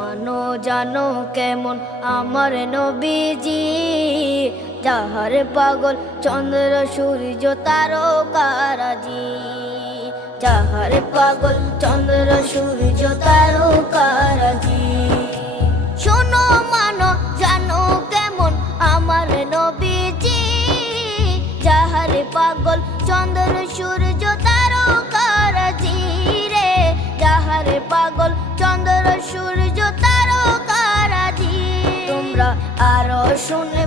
মানো জানো কেমন আমার নবীজি, যাহার পাগল চন্দ্র সূর্য তারকারাজি, যাহার পাগল চন্দ্র সূর্য তারকারাজি। শোনো মানো জানো কেমন আমার নবীজি, যাহার পাগল চন্দ্র সূর্য তারকারাজি রে, যাহার পাগল চন্দ্র সূর্য তারকারাজি। তোমরা আরো শুনে